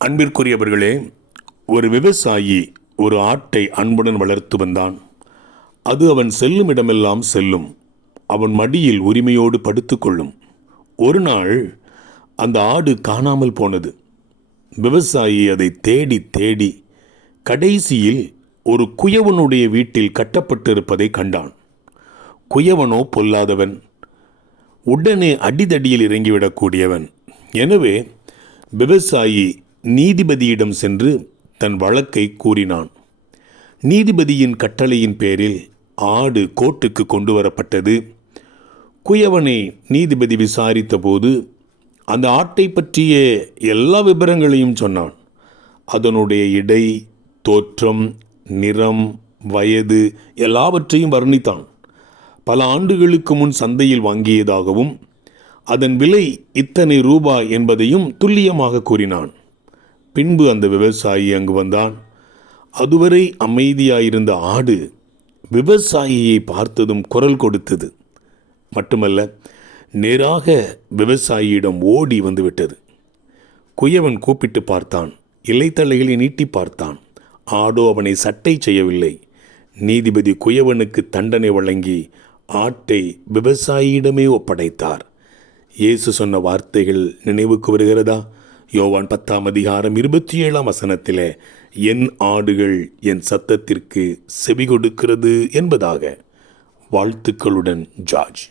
அன்பிற்குரியவர்களே ஒரு விவசாயி ஒரு ஆட்டை அன்புடன் வளர்த்து வந்தான். அது அவன் செல்லும் இடமெல்லாம் செல்லும். அவன் மடியில் உரிமையோடு படுத்துக்கொள்ளும் ஒரு நாள் அந்த ஆடு காணாமல் போனது. விவசாயி அதை தேடி தேடி கடைசியில் ஒரு குயவனுடைய வீட்டில் கட்டப்பட்டிருப்பதை கண்டான். குயவனோ பொல்லாதவன். உடனே அடிதடியில் இறங்கிவிடக்கூடியவன். எனவே விவசாயி நீதிபதியிடம் சென்று தன் வழக்கை கூறினான். நீதிபதியின் கட்டளையின் பேரில் ஆடு கோர்ட்டுக்கு கொண்டு வரப்பட்டது குயவனை நீதிபதி விசாரித்தபோது அந்த ஆட்டை பற்றிய எல்லா விவரங்களையும் சொன்னான். அதனுடைய இடை தோற்றம் நிறம் வயது எல்லாவற்றையும் வர்ணித்தான். பல ஆண்டுகளுக்கு முன் சந்தையில் வாங்கியதாகவும் அதன் விலை இத்தனை ரூபாய் என்பதையும் துல்லியமாக கூறினான். பின்பு அந்த விவசாயி அங்கு வந்தான். அதுவரை அமைதியாயிருந்த ஆடு விவசாயியை பார்த்ததும் குரல் கொடுத்தது. மட்டுமல்ல நேராக விவசாயியிடம் ஓடி வந்துவிட்டது. குயவன் கூப்பிட்டு பார்த்தான். இலைத்தலைகளை நீட்டி பார்த்தான். ஆடோ அவனை சட்டை செய்யவில்லை. நீதிபதி குயவனுக்கு தண்டனை வழங்கி ஆட்டை விவசாயியிடமே ஒப்படைத்தார். இயேசு சொன்ன வார்த்தைகள் நினைவுக்கு வருகிறதா? யோவான் பத்தாம் அதிகாரம் இருபத்தி ஏழாம் வசனத்தில் என் ஆடுகள் என் சத்தத்திற்கு செவி கொடுக்கிறது என்பதாக. வாழ்த்துக்களுடன் ஜார்ஜ்.